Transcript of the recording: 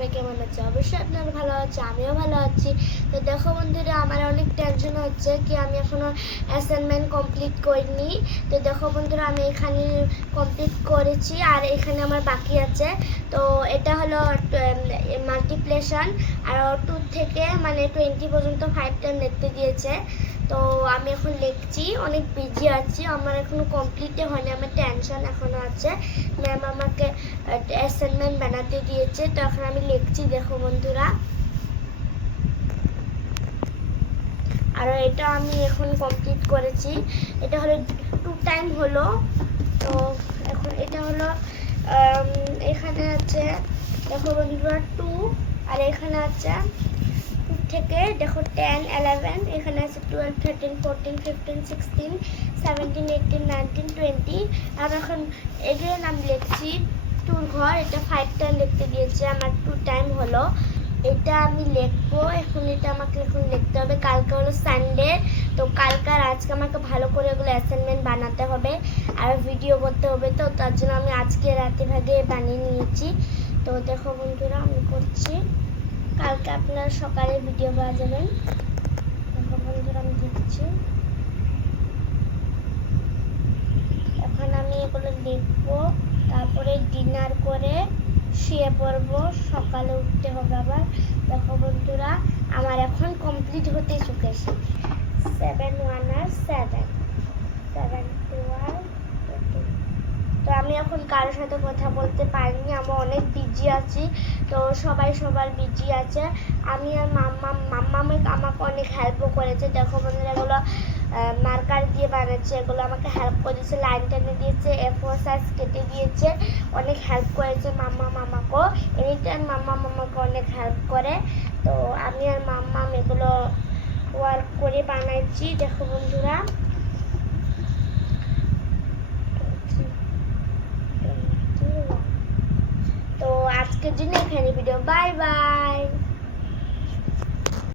সবাই কেমন আছে? অবশ্যই আপনারা ভালো আছে, আমিও ভালো আছি। তো দেখো বন্ধুরা, আমার অনেক টেনশন হচ্ছে কি আমি এখনো অ্যাসাইনমেন্ট কমপ্লিট করিনি। তো দেখো বন্ধুরা, আমি এখানে কমপ্লিট করেছি আর এখানে আমার বাকি আছে। তো এটা হলো মাল্টিপ্লিকেশন আর 2 থেকে মানে 20 পর্যন্ত 5 টাইম লিখতে দিয়েছে। তো আমি এখন লিখছি, অনেক বিজি আছি, আমার এখনো কমপ্লিটই হয়নি, আমার টেনশন এখনো আছে। ম্যাম আমাকে অ্যাসাইনমেন্ট বানাতে দিয়েছে, তো এখন আমি লিখছি। দেখো বন্ধুরা, আর এটা আমি এখন কমপ্লিট করেছি। এটা হলো 2 টাইম হলো। তো এখন এটা হলো এখানে আছে দেখো বন্ধুরা 2, আর এখানে আছে 2 থেকে দেখো 10 11, এখানে আছে 12 13 14 15 16 17 18 19 20। আর এখন এগুলো নাম লিখছি। 2 ঘর, এটা 5 টাইম লিখতে দিয়েছে, আমার 2 টাইম হলো। এটা আমি লিখবো এখন, এটা আমাকে এখন লিখতে হবে। কালকে হলো সানডে, তো কালকে আর আজকে আমাকে ভালো করে ওগুলো অ্যাসাইনমেন্ট বানাতে হবে আর ভিডিও করতে হবে। তো তার জন্য আমি আজকে রাতে ভাগে বানিয়ে নিয়েছি। তো দেখো বন্ধুরা, আমি করছি, কালকে আপনারা সকালে ভিডিও পাওয়া যাবেন। দেখো বন্ধুরা, আমি লিখছি, এখন আমি এগুলো লিখবো, তারপরে ডিনার করে শুয়ে পড়বো, সকালে উঠতে হবে আবার। দেখো বন্ধুরা, আমার এখন কমপ্লিট হতে চলেছে। 7 1 আর 7 7 2 আর 2। তো আমি এখন কারোর সাথে কথা বলতে পারিনি, আমি অনেক বিজি আছি। তো সবাই সবার বিজি আছে। আমি আর মাম্মা আমাকে অনেক হেল্পও করেছে। দেখো বন্ধুরা, এগুলো মার্কার দিয়ে বানাচ্ছে, এগুলো আমাকে হেল্প করেছে, লাইন টেনে দিয়েছে, A4 সাইজ কেটে দিয়েছে, অনেক হেল্প করেছে মামাকেও। এনি টাইম মামাকে অনেক হেল্প করে। তো আমি আর মাম্মা এগুলো ওয়ার্ক করে বানাচ্ছি। দেখো বন্ধুরা, তো আজকের জন্য এখানে ভিডিও, বাই বাই।